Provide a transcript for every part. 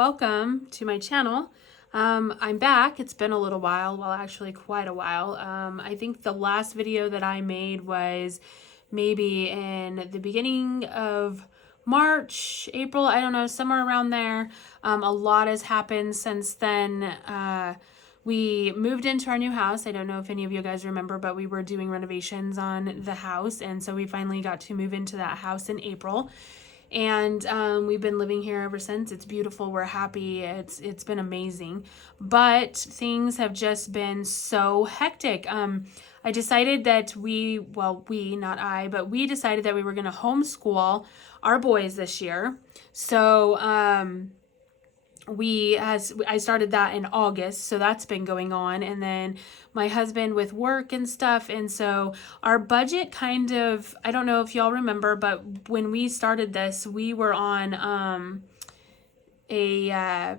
welcome to my channel. I'm back. It's been a little while, well actually quite a while. I think the last video that I made was maybe in the beginning of March, April, I don't know, somewhere around there. A lot has happened since then. We moved into our new house. I don't know if any of you guys remember, but we were doing renovations on the house, and so we finally got to move into that house in April. And we've been living here ever since. It's beautiful. We're happy. It's been amazing. But things have just been so hectic. I decided that not I, but we decided that we were going to homeschool our boys this year. So I started that in August, so that's been going on, and then my husband with work and stuff, and so our budget kind of, I don't know if y'all remember, but when we started this, we were on a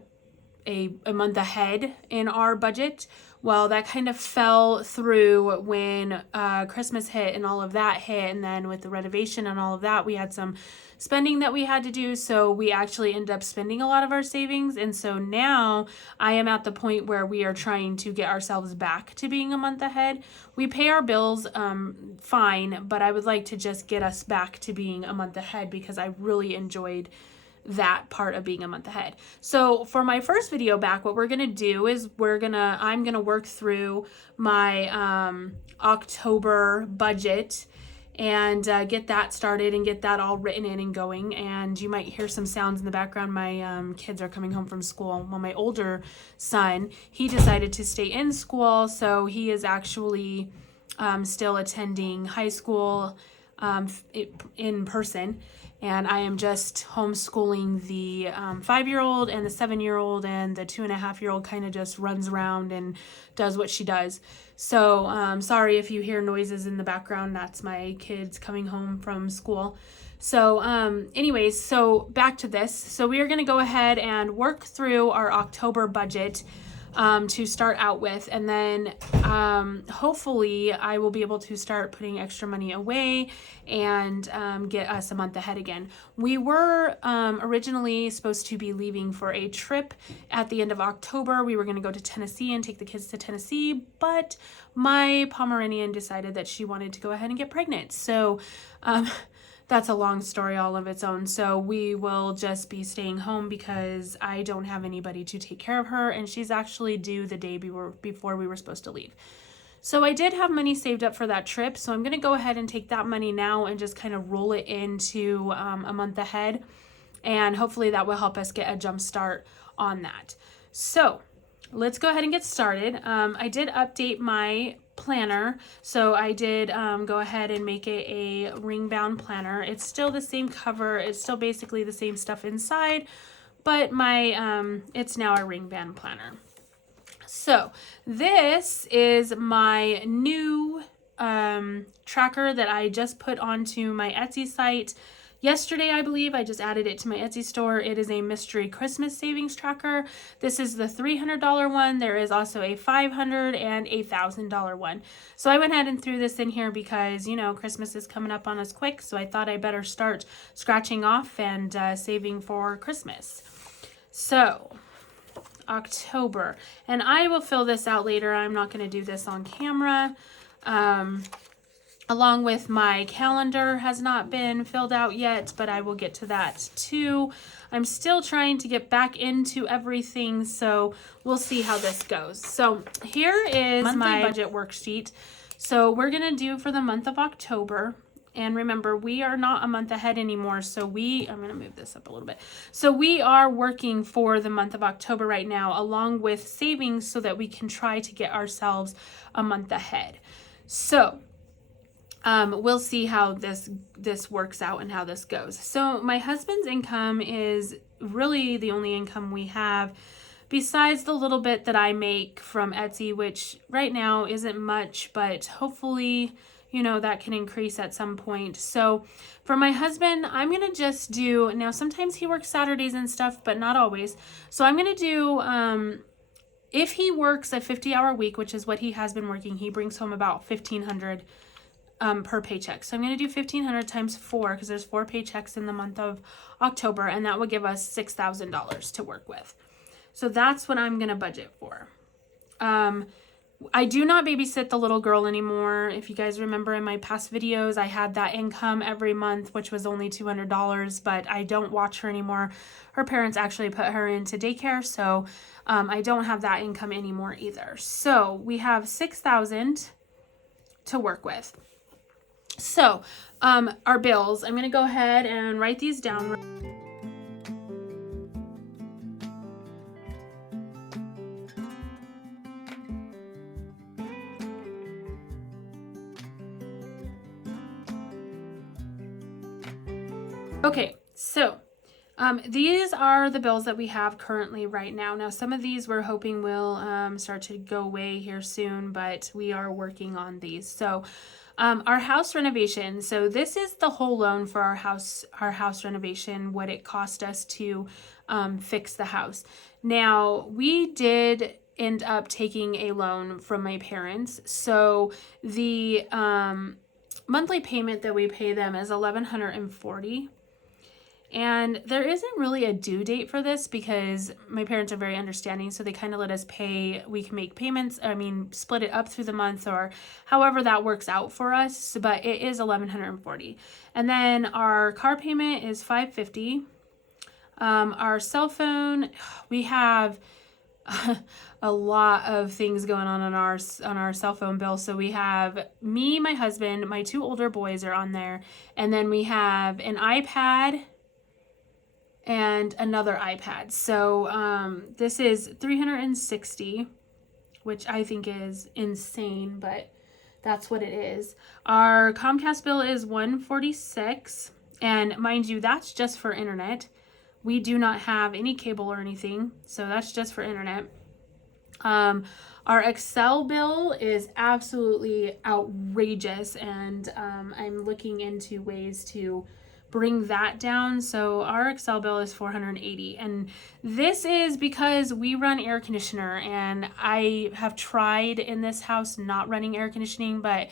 month ahead in our budget. Well, that kind of fell through when Christmas hit and all of that hit, and then with the renovation and all of that, we had some spending that we had to do, so we actually ended up spending a lot of our savings. And so now I am at the point where we are trying to get ourselves back to being a month ahead. We pay our bills fine, but I would like to just get us back to being a month ahead because I really enjoyed that part of being a month ahead. So for my first video back, what we're gonna do is I'm gonna work through my October budget and get that started and get that all written in and going. And you might hear some sounds in the background. My kids are coming home from school. Well, my older son, he decided to stay in school, so he is actually still attending high school in person. And I am just homeschooling the 5-year-old and the 7-year-old, and the 2.5-year-old kind of just runs around and does what she does. So sorry if you hear noises in the background. That's my kids coming home from school. So anyways, so back to this. So we are going to go ahead and work through our October budget to start out with, and then hopefully I will be able to start putting extra money away and get us a month ahead again. We were originally supposed to be leaving for a trip at the end of October. We were going to go to Tennessee and take the kids to Tennessee, but my Pomeranian decided that she wanted to go ahead and get pregnant. So that's a long story all of its own. So we will just be staying home because I don't have anybody to take care of her, and she's actually due the day before we were supposed to leave. So I did have money saved up for that trip, so I'm going to go ahead and take that money now and just kind of roll it into a month ahead, and hopefully that will help us get a jump start on that. So let's go ahead and get started. I did update my planner, so I did go ahead and make it a ring bound planner. It's still the same cover, it's still basically the same stuff inside, but my it's now a ring band planner. So this is my new tracker that I just put onto my Etsy site yesterday, I believe. I just added it to my Etsy store. It is a mystery Christmas savings tracker. This is the $300 one. There is also a $500 and a $1,000 one. So I went ahead and threw this in here because, you know, Christmas is coming up on us quick. So I thought I better start scratching off and saving for Christmas. So October, and I will fill this out later. I'm not going to do this on camera. Along with my calendar has not been filled out yet, but I will get to that too. I'm still trying to get back into everything, so we'll see how this goes. So here is my budget worksheet. So we're going to do for the month of October. And remember, we are not a month ahead anymore, so I'm going to move this up a little bit. So we are working for the month of October right now, along with savings so that we can try to get ourselves a month ahead. So we'll see how this works out and how this goes. So my husband's income is really the only income we have, besides the little bit that I make from Etsy, which right now isn't much, but hopefully, you know, that can increase at some point. So for my husband, I'm going to just do, now sometimes he works Saturdays and stuff, but not always. So I'm going to do, if he works a 50-hour week, which is what he has been working, he brings home about $1,500 per paycheck. So I'm going to do 1,500 times 4 because there's 4 paychecks in the month of October, and that would give us $6,000 to work with. So that's what I'm going to budget for. I do not babysit the little girl anymore. If you guys remember in my past videos, I had that income every month, which was only $200, but I don't watch her anymore. Her parents actually put her into daycare, so I don't have that income anymore either. So we have $6,000 to work with. So our bills, I'm going to go ahead and write these down. Okay, so these are the bills that we have currently right now. Now, some of these we're hoping will start to go away here soon, but we are working on these. So our house renovation. So this is the whole loan for our house renovation, what it cost us to fix the house. Now, we did end up taking a loan from my parents. So the monthly payment that we pay them is $1,140. And there isn't really a due date for this because my parents are very understanding. So they kind of let us pay. We can make payments. Split it up through the month or however that works out for us. But it is $1,140. And then our car payment is $550. Our cell phone, we have a lot of things going on our cell phone bill. So we have me, my husband, my 2 older boys are on there. And then we have an iPad and another iPad. So this is $360, which I think is insane, but that's what it is. Our Comcast bill is $146, and mind you, that's just for internet. We do not have any cable or anything, so that's just for internet. Our Excel bill is absolutely outrageous, and I'm looking into ways to bring that down. So our Excel bill is $480, and this is because we run air conditioner, and I have tried in this house not running air conditioning, but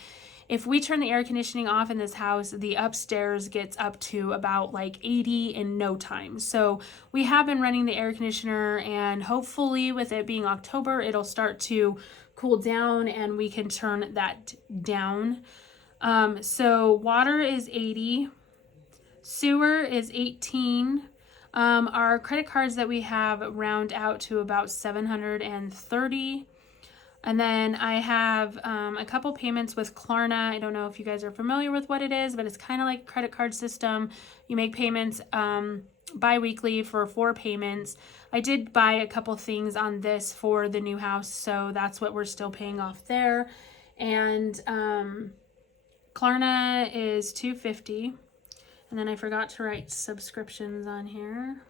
if we turn the air conditioning off in this house, the upstairs gets up to about like 80 in no time. So we have been running the air conditioner, and hopefully with it being October, it'll start to cool down and we can turn that down. So water is 80. Sewer is 18. Our credit cards that we have round out to about 730. And then I have a couple payments with Klarna. I don't know if you guys are familiar with what it is, but it's kind of like a credit card system. You make payments bi-weekly for 4 payments. I did buy a couple things on this for the new house, so that's what we're still paying off there. And Klarna is $250. And then I forgot to write subscriptions on here.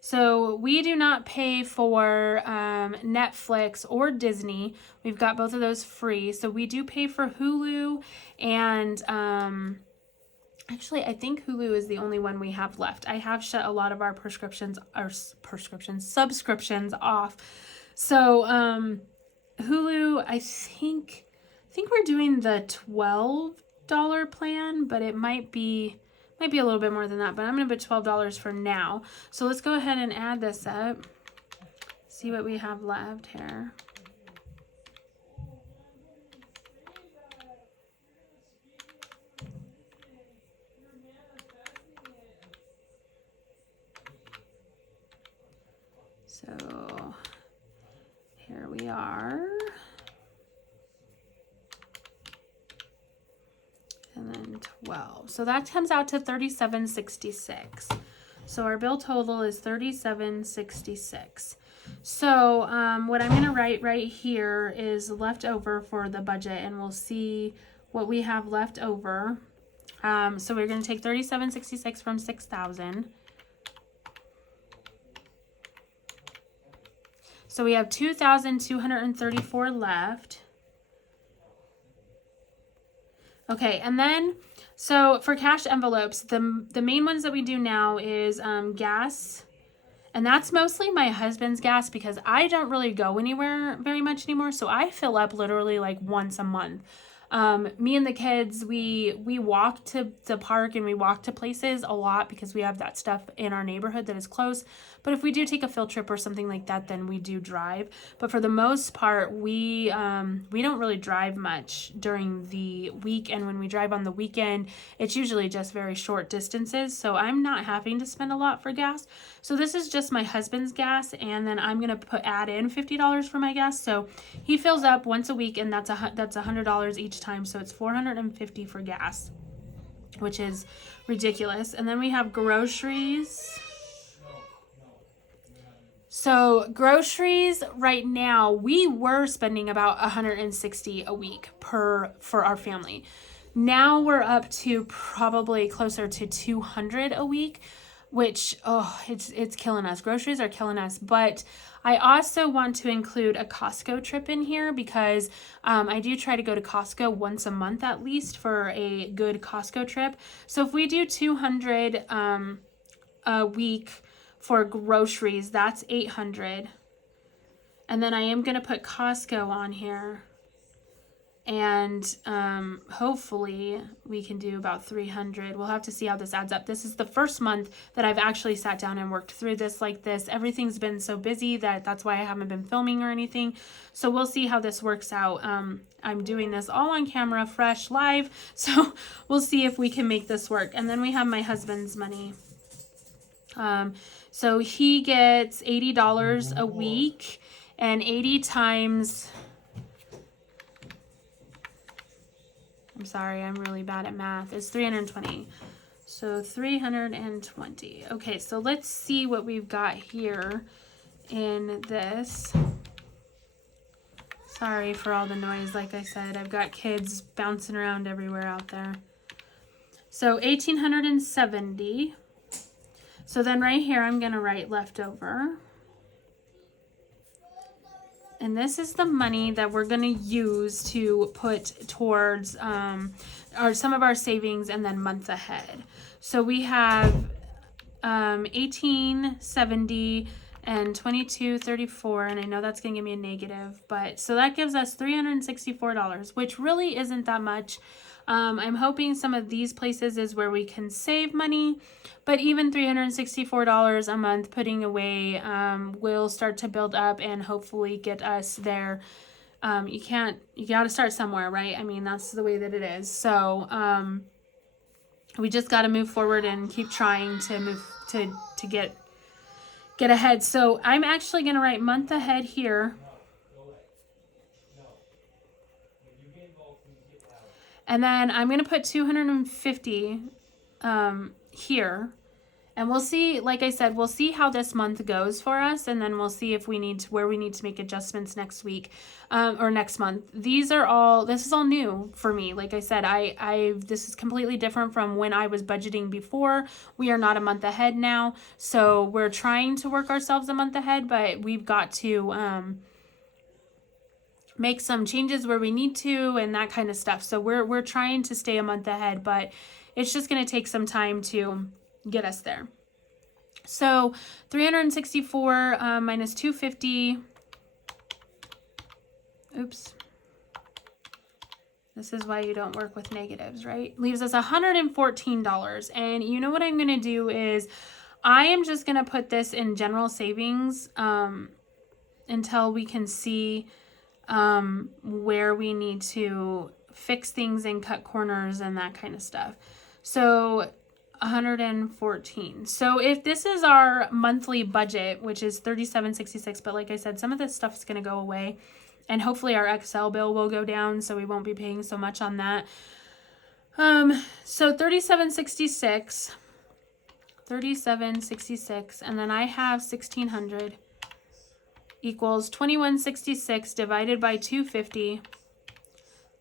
So we do not pay for Netflix or Disney. We've got both of those free. So we do pay for Hulu, and actually I think Hulu is the only one we have left. I have shut a lot of our subscriptions off. So Hulu, I think we're doing the $12 plan, but it might be a little bit more than that, but I'm going to put $12 for now. So let's go ahead and add this up. See what we have left here. So here we are. And then 12. So that comes out to $37.66. So our bill total is $37.66. So what I'm going to write right here is left over for the budget, and we'll see what we have left over. So we're going to take $37.66 from $6,000. So we have $2,234 left. Okay, and then, so for cash envelopes, the main ones that we do now is gas And that's mostly my husband's gas because I don't really go anywhere very much anymore. So I fill up literally like once a month. Me and the kids, we walk to the park and we walk to places a lot because we have that stuff in our neighborhood that is close. But if we do take a field trip or something like that, then we do drive. But for the most part, we don't really drive much during the week. And when we drive on the weekend, it's usually just very short distances. So I'm not having to spend a lot for gas. So this is just my husband's gas, and then I'm gonna add in $50 for my gas. So he fills up once a week, and that's $100 each time. So it's $450 for gas, which is ridiculous. And then we have groceries. So groceries right now, we were spending about $160 a week for our family. Now we're up to probably closer to $200 a week, which, it's killing us. Groceries are killing us. But I also want to include a Costco trip in here because I do try to go to Costco once a month at least for a good Costco trip. So if we do $200 a week for groceries, that's $800. And then I am going to put Costco on here. And hopefully we can do about $300. We'll have to see how this adds up. This is the first month that I've actually sat down and worked through this like this. Everything's been so busy that's why I haven't been filming or anything. So we'll see how this works out. I'm doing this all on camera, fresh, live. So we'll see if we can make this work. And then we have my husband's money. So he gets $80 a week, and 80 times... I'm sorry, I'm really bad at math. It's 320. So 320. Okay, so let's see what we've got here in this. Sorry for all the noise. Like I said, I've got kids bouncing around everywhere out there. So 1,870. So then right here, I'm going to write leftover. And this is the money that we're going to use to put towards some of our savings and then month ahead. So we have 1870 and 2234, and I know that's going to give me a negative, but so that gives us $364, which really isn't that much. I'm hoping some of these places is where we can save money, but even $364 a month putting away will start to build up and hopefully get us there. You got to start somewhere, right? I mean, that's the way that it is. So we just got to move forward and keep trying to move to get ahead. So I'm actually going to write month ahead here. And then I'm going to put 250 here. And we'll see, like I said, we'll see how this month goes for us. And then we'll see if where we need to make adjustments next week or next month. This is all new for me. Like I said, this is completely different from when I was budgeting before. We are not a month ahead now. So we're trying to work ourselves a month ahead, but we've got to make some changes where we need to and that kind of stuff. So we're trying to stay a month ahead, but it's just going to take some time to get us there. So 364 minus 250. Oops. This is why you don't work with negatives, right? Leaves us $114. And you know what I'm going to do is I am just going to put this in general savings until we can see where we need to fix things and cut corners and that kind of stuff. So 114. So if this is our monthly budget, which is $37.66, but like I said, some of this stuff is going to go away and hopefully our Excel bill will go down so we won't be paying so much on that. So $37.66, and then I have 1,600 equals 2166 divided by 250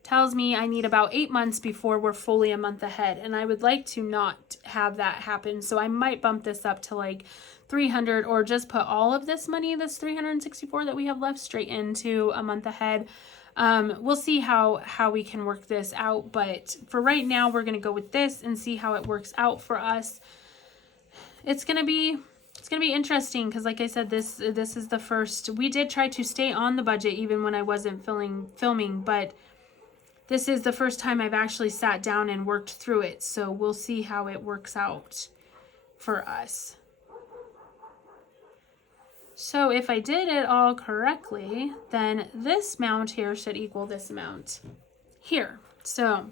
tells me I need about 8 months before we're fully a month ahead. And I would like to not have that happen. So I might bump this up to like 300 or just put all of this money, this 364 that we have left, straight into a month ahead. We'll see how we can work this out. But for right now, we're going to go with this and see how it works out for us. It's going to be it's going to be interesting because, like I said, this is the first. We did try to stay on the budget even when I wasn't filming, but this is the first time I've actually sat down and worked through it. So we'll see how it works out for us. So if I did it all correctly, then this amount here should equal this amount here. So,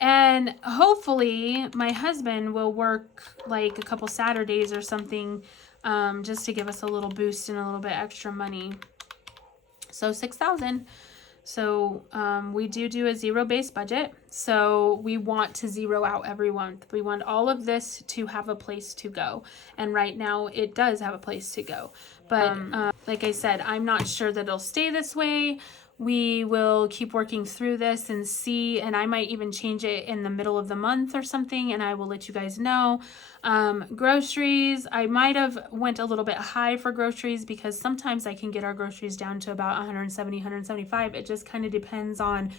and hopefully my husband will work like a couple Saturdays or something, just to give us a little boost and a little bit extra money. So 6,000. So we do a zero-based budget. So we want to zero out every month. We want all of this to have a place to go. And right now it does have a place to go. But like I said, I'm not sure that it'll stay this way. We will keep working through this and see, and I might even change it in the middle of the month or something, and I will let you guys know. Groceries, I might have went a little bit high for groceries because sometimes I can get our groceries down to about 170, 175. It just kind of depends on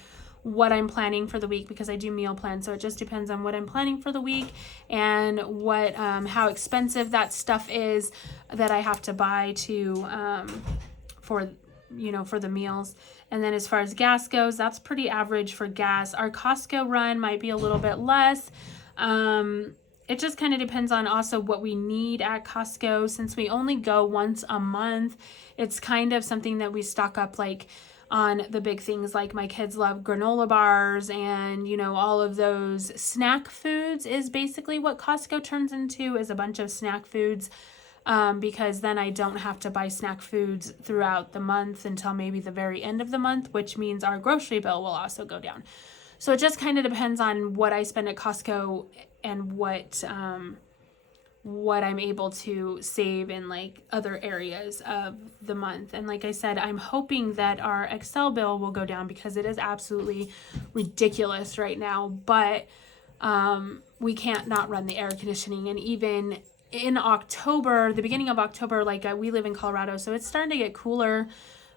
what I'm planning for the week because I do meal plan. So it just depends on what I'm planning for the week and what how expensive that stuff is that I have to buy to for the meals. And then as far as gas goes, that's pretty average for gas. Our Costco run might be a little bit less. It just kind of depends on also what we need at Costco. Since we only go once a month, it's kind of something that we stock up like on the big things. Like my kids love granola bars and, all of those snack foods is basically what Costco turns into, is a bunch of snack foods. Because then I don't have to buy snack foods throughout the month until maybe the very end of the month, which means our grocery bill will also go down. So it just kind of depends on what I spend at Costco and what I'm able to save in like other areas of the month. And like I said, I'm hoping that our Excel bill will go down because it is absolutely ridiculous right now, but we can't not run the air conditioning. And even in October, the beginning of October, we live in Colorado, so it's starting to get cooler,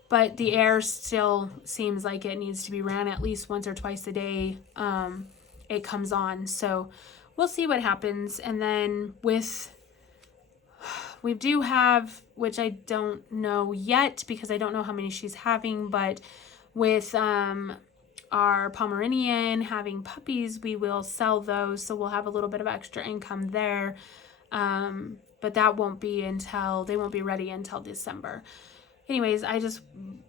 but the air still seems like it needs to be ran at least once or twice a day. It comes on, so we'll see what happens. And then we do have, which I don't know yet because I don't know how many she's having, but with our Pomeranian having puppies, we will sell those, so we'll have a little bit of extra income there. But that won't be they won't be ready until December. Anyways, I just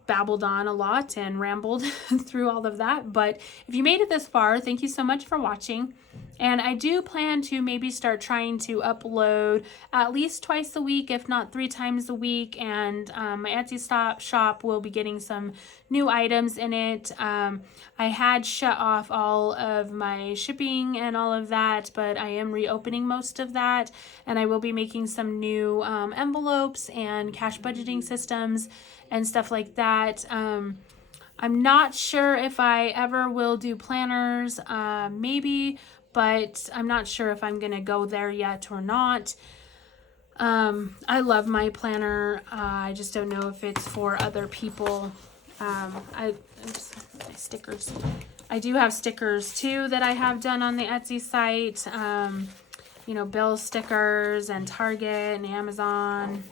babbled on a lot and rambled through all of that. But if you made it this far, thank you so much for watching. And I do plan to maybe start trying to upload at least twice a week, if not 3 times a week. And my Etsy shop will be getting some new items in it. I had shut off all of my shipping and all of that, but I am reopening most of that. And I will be making some new envelopes and cash budgeting systems and stuff like that. I'm not sure if I ever will do planners, maybe, but I'm not sure if I'm going to go there yet or not. I love my planner. I just don't know if it's for other people. My stickers. I do have stickers too that I have done on the Etsy site. Bill stickers and Target and Amazon.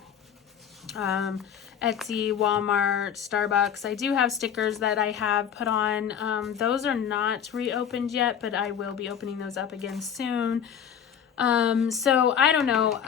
Etsy, Walmart, Starbucks. I do have stickers that I have put on. Those are not reopened yet, but I will be opening those up again soon. So I don't know.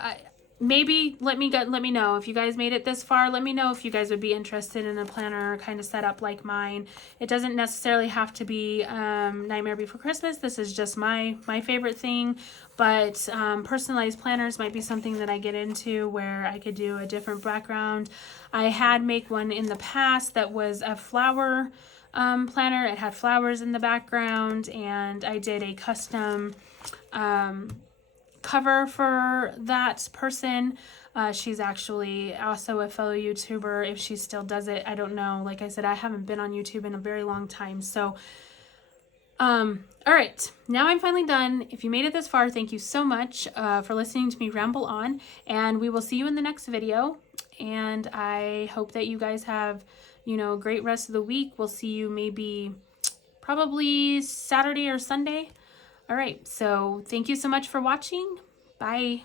Maybe let me know if you guys made it this far. Let me know if you guys would be interested in a planner kind of set up like mine. It doesn't necessarily have to be Nightmare Before Christmas. This is just my favorite thing. But personalized planners might be something that I get into where I could do a different background. I had make one in the past that was a flower planner. It had flowers in the background, and I did a custom cover for that person. She's actually also a fellow YouTuber. If she still does it, I don't know. Like I said, I haven't been on YouTube in a very long time. So, all right, now I'm finally done. If you made it this far, thank you so much for listening to me ramble on, and we will see you in the next video. And I hope that you guys have, a great rest of the week. We'll see you maybe probably Saturday or Sunday. All right, so thank you so much for watching. Bye.